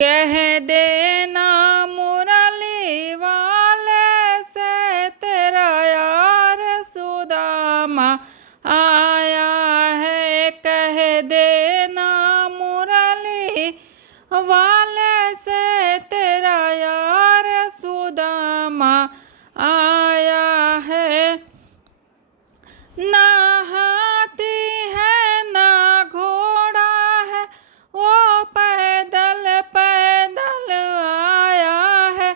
कह देना मुरली वाले से तेरा यार सुदामा आया है। कह देना मुरली वाले से तेरा यार सुदामा आया है। ना हाथी है ना घोड़ा है, वो पैदल पैदल आया है।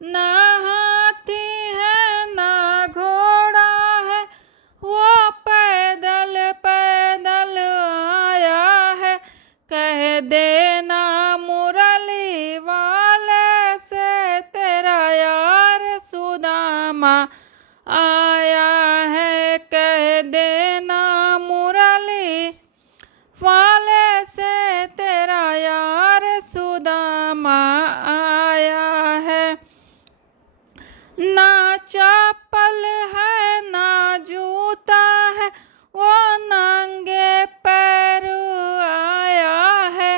ना हाथी है ना घोड़ा है, वो पैदल पैदल आया है। कह देना मुरली वाले से तेरा यार सुदामा आया है। कह देना मुरली वाले से तेरा यार सुदामा आया है। ना चप्पल है ना जूता है, वो नंगे पैर आया है।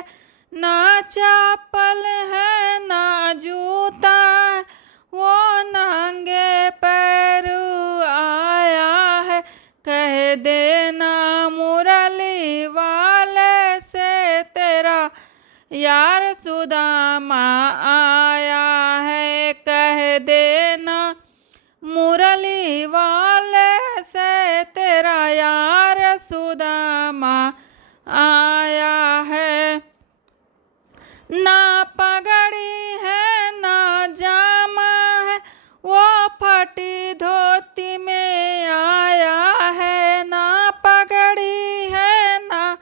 ना चप्पल है ना जूता है, वो नंगे पैर आया है। कह देना मुरली वाले से तेरा यार सुदामा आया है। कह देना मुरली वाले से तेरा यार सुदामा आया है। ना पगड़ी है ना जामा है, वो फटी धोती में आया है। ना पगड़ी है ना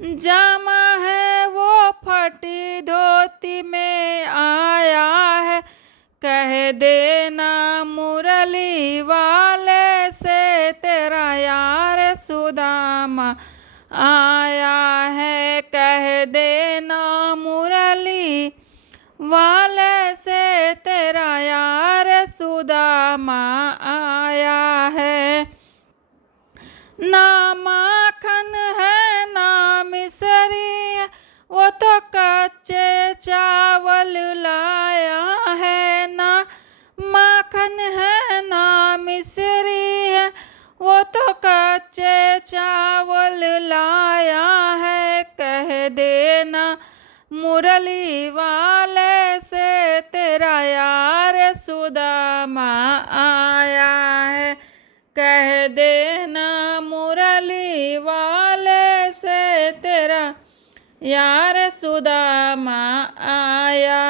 जामा है, वो फटी धोती में आया है। कह देना मुरली वाले से तेरा यार सुदामा आया है। कह देना मुरली वाले से तेरा यार सुदामा आया है। ना माखन है ना मिसरी है, वो तो कच्चे चावल लाया है। ना माखन है ना मिसरी है, वो तो कच्चे चावल लाया है। कह देना मुरली वाले से तेरा यार सुदामा आया है। कह देना मुरली वाले से तेरा यार सुदामा आया